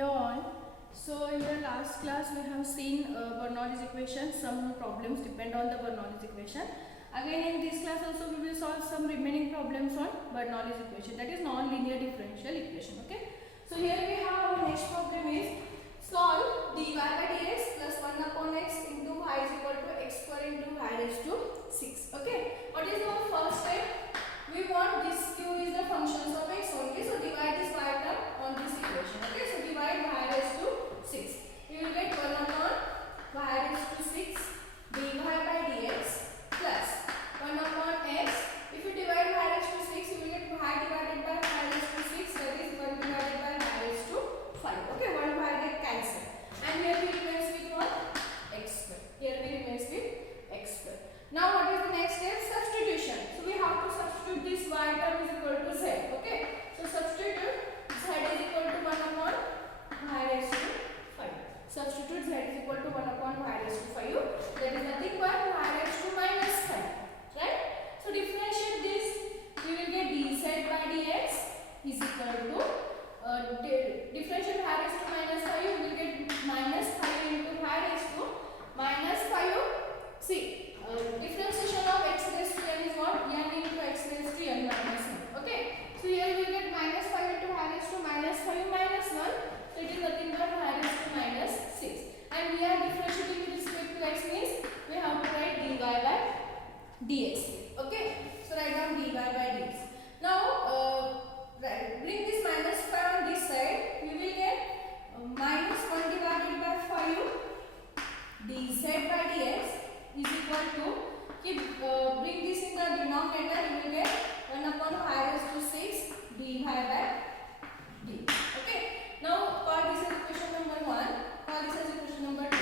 Hello all. So in the last class we have seen Bernoulli's equation. Some problems depend on the Bernoulli's equation. Again in this class also we will solve some remaining problems on Bernoulli's equation, that is non-linear differential equation. Okay. So here we have our next problem is solve dy by dx plus 1 upon x into y is equal to x square into y raised to 6. Okay. What is our first step? We want this q is the functions of x only. So divide this y term on this equation. Okay. So divide y raised to 6. You will get 1 upon y raised to 6 dy by dx plus 1 upon x. If you divide y raised to 6, you will get y divided by y raised to 6, that is 1 divided by y raised to 5. Okay, 1 y get cancelled. And here we remains with what? X square. Here we remains with x square. Now what is the next step? Substitution. So we have to substitute this y term is equal to z. Okay. So substitute z is equal to 1 upon y raised to 5. Substitute z is equal to 1 upon y raised to 5. That is nothing but y raised to minus 5. Right? So differentiate this. We will get dz by dx is equal to differentiate y raised to minus 5. We will get minus 5 into y raised to minus 5. See. Differentiation of x raised to n is what? N into x raised to n minus 1. Okay. So here we get minus 5 into y raised to minus 5 minus 1. So it is nothing but y raised to minus 6. And we are differentiating with respect to x means we have to write dy by dx. Okay. So write down dy by dx. Now bring this minus 5 on this side. We will get minus 1 divided by 5 dz by dx is equal to, bring this in the denominator, you will get 1 upon y raised to 6 dy by dx. Okay. Now call this as equation number 1, call this as equation number 2.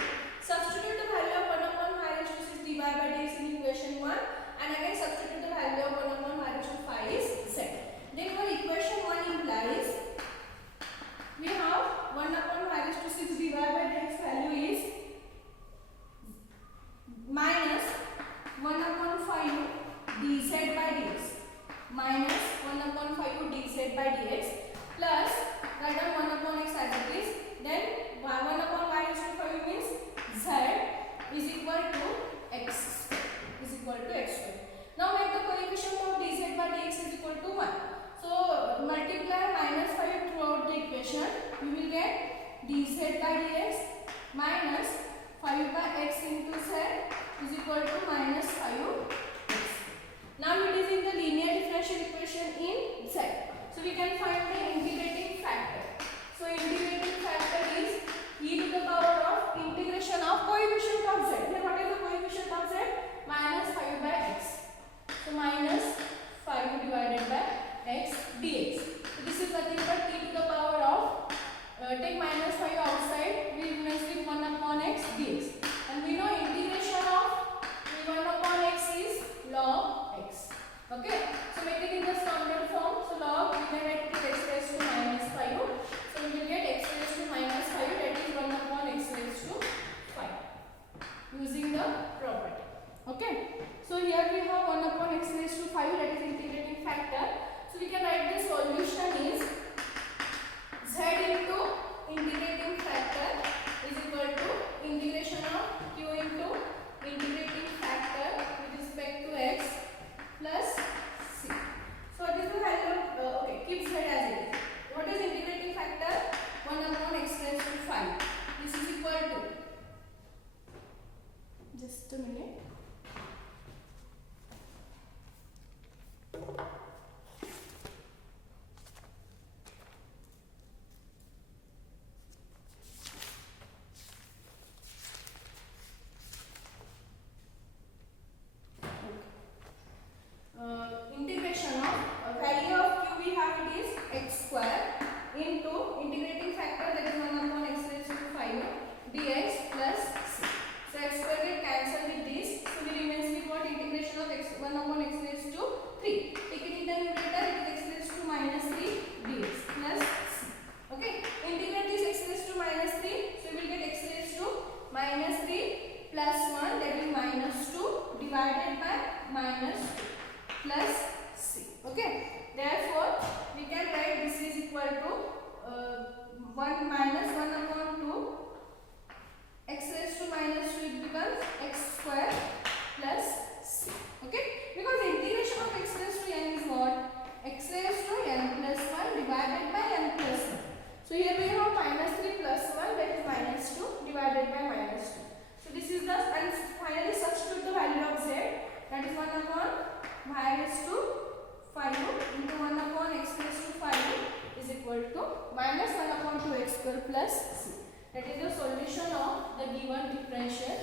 Substitute the value of 1 upon y raised to 6 dy by dx in equation 1 and again substitute the value of 1 upon y raised to 5 is z. Then for equation 1 implies we have 1 upon y raised to 6 dy by dx value is minus 1 upon 5 dz by dx minus 1 upon 5 dz by dx plus write down 1 upon x as it is, then 1 upon y raised to 5 means z is equal to x square. Now make the coefficient of dz by dx is equal to 1. So multiply minus 5 throughout the equation. We will get dz by dx minus 5 by x into z is equal to minus 5x. Now it is in the linear differential equation in z. So we can find the integrating factor. So integrating factor is e to the power of integration of coefficient of z. Here what is the coefficient of z? Minus 5 by x. So minus 5 divided by x dx. So this is nothing but e to the power of take minus 5 outside, we remains with 1 upon x dx. And we know integration of 1 upon x is log x. Okay. So make it in the standard form. So log we can write it x raised to minus 5 that is 1 upon y raised to 5 into 1 upon x raised to 5 is equal to minus 1 upon 2x square plus c. That is the solution of the given differential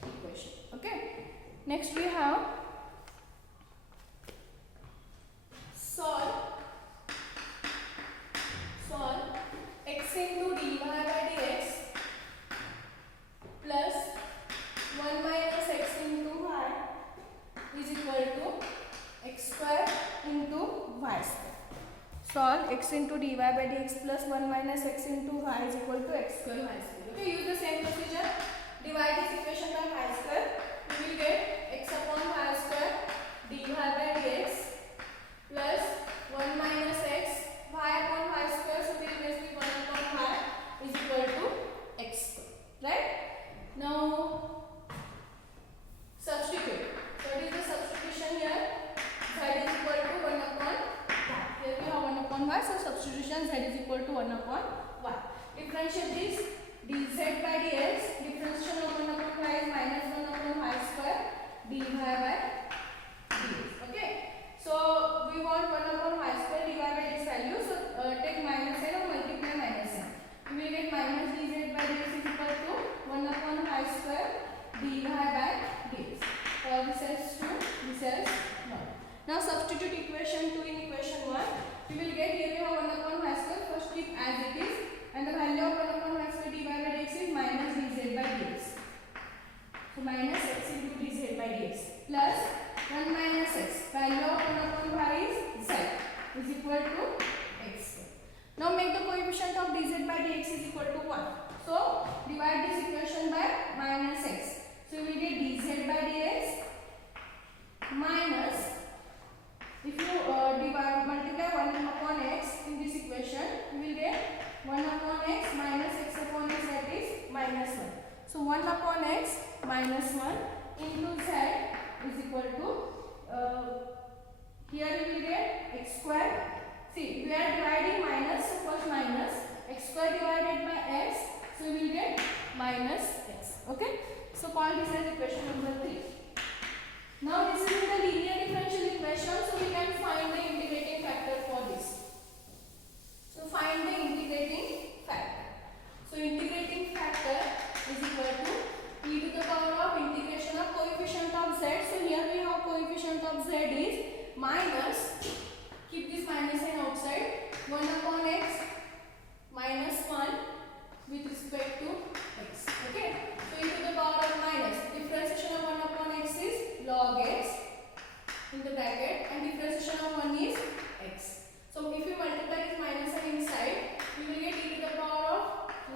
equation. Okay. Next we have solve x into dy by dx plus 1 minus x into y is equal to x square into y square. Solve x into dy by dx plus 1 minus x into y is equal to x square y square. Okay, use the same procedure. Divide this equation by y square. We will get x upon y square dy by dx plus 1 minus x y upon y square. So we will get 1 upon y is equal to x square. Right? Now substitute. So what is the substitution here? Z is equal to 1 upon y. Here we have 1 upon y. So substitution z is equal to 1 upon y. Differentiate this dz by dx. Differentiation of 1 upon y is minus 1 upon y square dy by dx. Okay. So we want 1 upon y square dy by this value. So take minus n or multiply minus n. We will get minus dz by dx is equal to 1 upon y square dy by dx. This is 2, this is 1. Now substitute equation 2 in equation 1. We will get here we have 1 upon y square. First keep as it is, and the value of 1 upon y square dy by dx is minus dz by dx. So minus x into dz by dx plus 1 minus x. Value of 1 upon y is z is equal to x square. Now make the coefficient of dz by dx is equal to 1. So divide this equation by minus x. So we will get dz by dx minus, if you multiply 1 upon x in this equation, we will get 1 upon x minus x upon x, that is minus 1. So 1 upon x minus 1 into z is equal to, here we will get x square. See, we are dividing minus, so first minus x square divided by x, so we will get minus x. Okay. So call this as equation number 3. Now this is the linear differential equation, so we can find the integrating factor for this. So find the integrating factor. So integrating factor is equal to e to the power of integration of coefficient of z. So here we have coefficient of z is minus, keep this minus sign outside, 1 upon x minus 1 with respect to x. Okay. So e to the power of minus, differentiation of 1 upon x is log x in the bracket, and differentiation of 1 is x. So if you multiply this minus sign inside, you will get e to the power of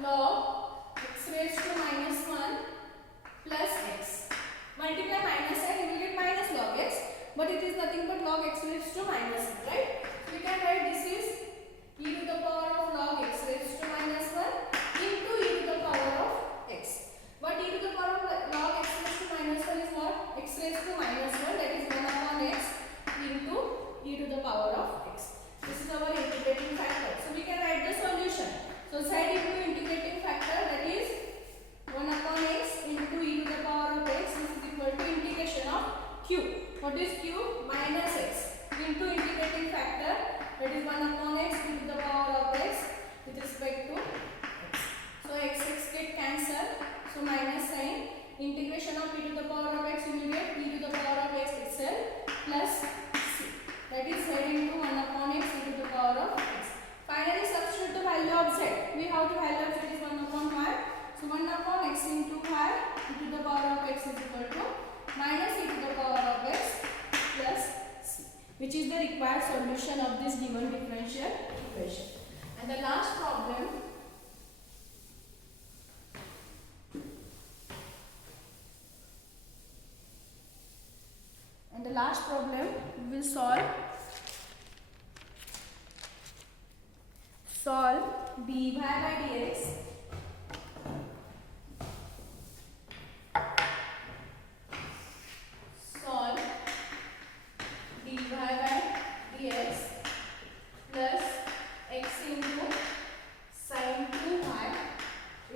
log x raised to minus 1 plus x. Multiply minus sign, you will get minus log x, but it is nothing but log x raised to minus 1, right? So we can write this is e to the power of log x raised to minus 1 into e to the power of x. But e to the power of log x raised to minus 1 is what? X raised to minus 1, that is 1 upon x into e to the power of x. This is our integrating factor. So we can write the solution. So z into integrating factor, that is 1 upon x into e to the power of x. This is equal to integration of q. What is q? Minus x into integrating factor, that is 1 upon x e to the power of x with respect to x. So x get cancelled. So minus sign, integration of e to the power of x, you will get e to the power of x itself plus c. That is z into 1 upon x e to the power of x. Finally substitute the value of z. We have the value of z is 1 upon y. So 1 upon x into y e to the power of x is equal to minus e to the power of x plus c, which is the required solution of this given differential equation. And the last problem, we will solve dy by dx plus x into sin 2y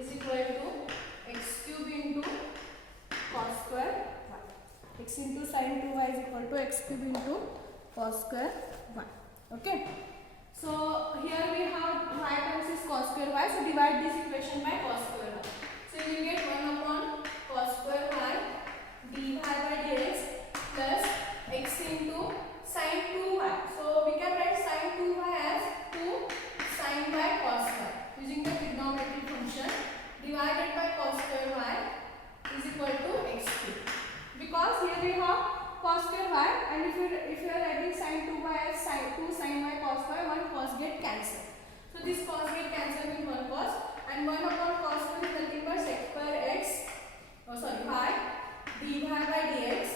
is equal to x cube into cos square y. X into sin 2y square y. Okay. So here we have y terms is cos square y. So divide this equation by cos square y. So you will get 1 upon cos square y dy by dx plus x into sin 2y. So we can write sin 2y as 2 sin y cos y using the trigonometric function divided by cos square y is equal to x cube. Because here we have cos square y, and if you are writing sin 2y as 2 sin y cos y, one cos get cancelled. So this cos get cancelled with one cos, and 1 upon cos square is nothing but sec square x, y dy by dx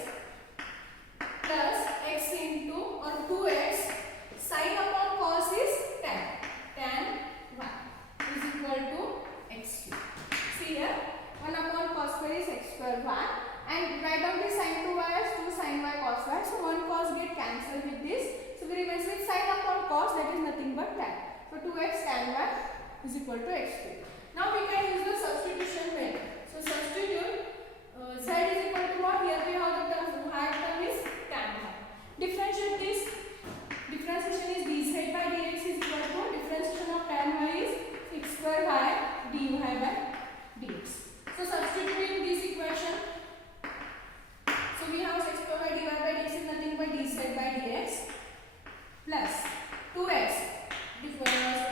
plus x into or 2x sin upon cos is tan y is equal to x cube. See here 1 upon cos square is x square y, and write down this sin 2y as 2 sin y cos y. So one cos get cancelled with this. So we remains with sin upon cos, that is nothing but tan. So 2x tan y is equal to x cube. Now we can use the substitution method. So substitute z is equal to what? Here we have the term y is tan y. Differentiate this. Differentiation is dz by dx is equal to differentiation of tan y is x square y dy by dx. So substitute in this equation. So we have x square y dy by dx is nothing but dz by dx plus 2x. The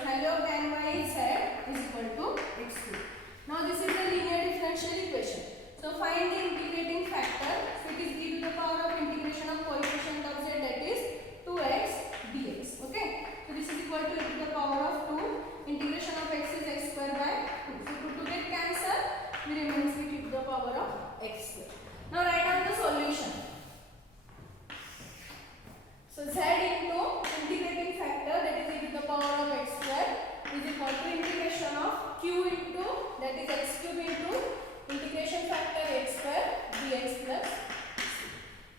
value of tan y is z is equal to x cube. Now this is the linear differential equation. So find the integrating factor. So it is e to the power of integration of coefficient of z, that is 2x dx. Okay. So this is equal to e to the power of 2. Integration of x is x square by 2. So to get cancelled, we remains with e to the power of x square. Now write down the solution. So z into integrating factor, that is e to the power of x square, is equal to integration of q into, that is x cube into integration factor x square dx plus c.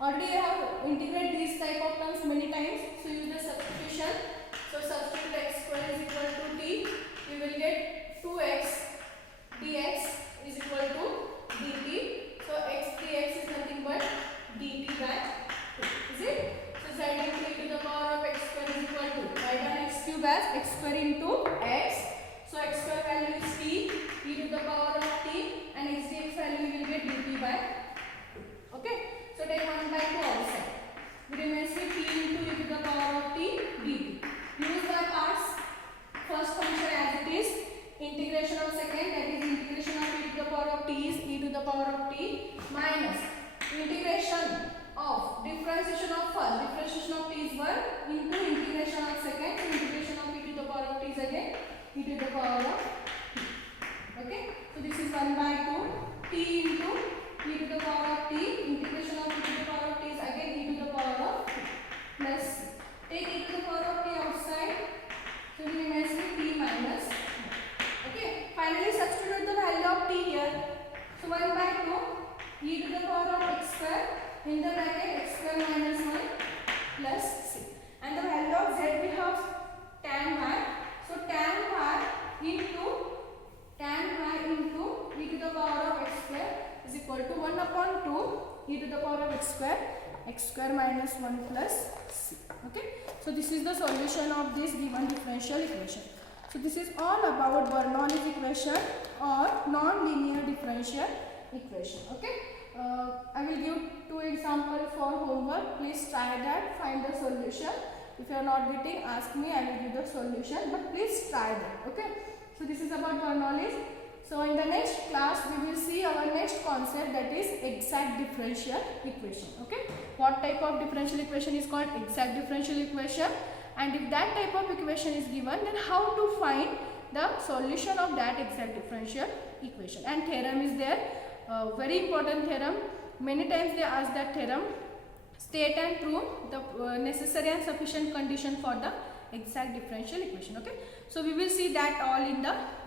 Already I have integrated these type of terms many times. So use the substitution. So substitute x square is equal to t. We will get 2x dx is equal to dt. So x dx is nothing but dt by 2. Is it? So z into e to the power of x square is equal to, write down x cube as x square into x. So x square value is t, e to the power of t, and x dx value we will get dt by 2. Okay. So take 1 by 2 outside. We remains with t into e to the power of t dt. Use by parts. First function as it is. Integration of second, that is integration of e to the power of t is e to the power of t minus integration of differentiation of first. Differentiation of t is 1 into integration of second. So integration of e to the power of t is again e to the power of t. Okay. So this is 1 by 2 t into e to the power of t. Integration of e to the power of t is again e to the power of t plus take e to the power of t outside. So it remains with t minus 1. Okay. Finally substitute the value of t here. So 1 by 2 e to the power of x square in the bracket x square minus 1 plus c. And the value of z we have tan y. So tan y into e to the power of x square is equal to 1 upon 2 e to the power of x square minus 1 plus c. Okay. So this is the solution of this given differential equation. So this is all about Bernoulli's equation or non-linear differential equation. Okay. I will give 2 examples for homework. Please try that. Find the solution. If you are not getting, ask me. I will give the solution. But please try that. Okay. So this is about Bernoulli's. So in the next class, we will see our next concept, that is exact differential equation. Okay. What type of differential equation is called exact differential equation? And if that type of equation is given, then how to find the solution of that exact differential equation? And theorem is there. Very important theorem. Many times they ask that theorem. State and prove the necessary and sufficient condition for the exact differential equation. Okay. So we will see that all in the next.